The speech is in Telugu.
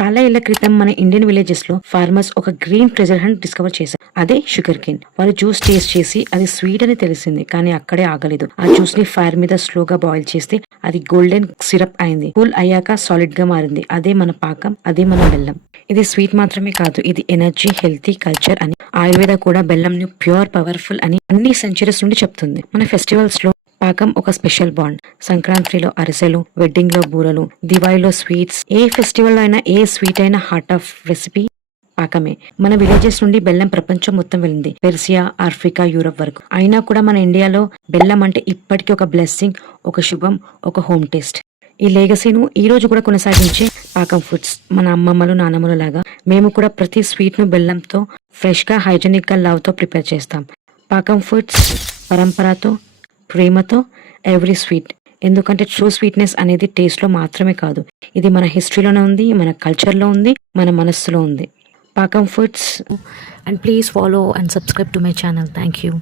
చాలా ఏళ్ల క్రితం మన ఇండియన్ విలేజెస్ లో ఫార్మర్స్ ఒక గ్రీన్ ట్రెజర్ హంట్ డిస్కవర్ చేశారు. అదే షుగర్ కేన్. వాళ్ళు జ్యూస్ టేస్ట్ చేసి అది స్వీట్ అని తెలిసింది, కానీ అక్కడే ఆగలేదు. ఆ జ్యూస్ ని ఫైర్ మీద స్లోగా బాయిల్ చేస్తే అది గోల్డెన్ సిరప్ అయింది. కూల్ అయ్యాక సాలిడ్ గా మారింది. అదే మన పాకం, అదే మన బెల్లం. ఇది స్వీట్ మాత్రమే కాదు, ఇది ఎనర్జీ, హెల్తీ, కల్చర్ అని ఆయుర్వేద కూడా బెల్లం ని ప్యూర్, పవర్ఫుల్ అని అన్ని సెంచరీస్ నుండి చెప్తుంది. మన ఫెస్టివల్స్ లో పాకం ఒక స్పెషల్ బాండ్. సంక్రాంతిలో అరిసెలు, వెడ్డింగ్ లో బూరలు, దివాళీలో స్వీట్స్. ఏ ఫెస్టివల్ లో అయినా ఏ స్వీట్ అయినా హార్ట్ ఆఫ్ రెసిపీ పాకమే. మన విలేజెస్ నుండి బెల్లం ప్రపంచం మొత్తం వెళ్ళింది, పెర్సియా, ఆఫ్రికా, యూరప్ వరకు. అయినా కూడా మన ఇండియాలో బెల్లం అంటే ఇప్పటికీ ఒక బ్లెస్సింగ్, ఒక శుభం, ఒక హోమ్ టేస్ట్. ఈ లెగసీను ఈ రోజు కూడా కొనసాగించే పాకం ఫుడ్స్. మన అమ్మమ్మలు, నానమ్మలు లాగా మేము కూడా ప్రతి స్వీట్ ను బెల్లంతో, ఫ్రెష్ గా, హైజెనిక్ గా, లవ్ తో ప్రిపేర్ చేస్తాం. పాకం ఫుడ్స్ పరంపరతో, ప్రేమతో, ఎవ్రీ స్వీట్. ఎందుకంటే ట్రూ స్వీట్నెస్ అనేది టేస్ట్ లో మాత్రమే కాదు, ఇది మన హిస్టరీలోనే ఉంది, మన కల్చర్ లో ఉంది, మన మనస్సులో ఉంది. పాకం foods. And please follow and subscribe to my channel. Thank you.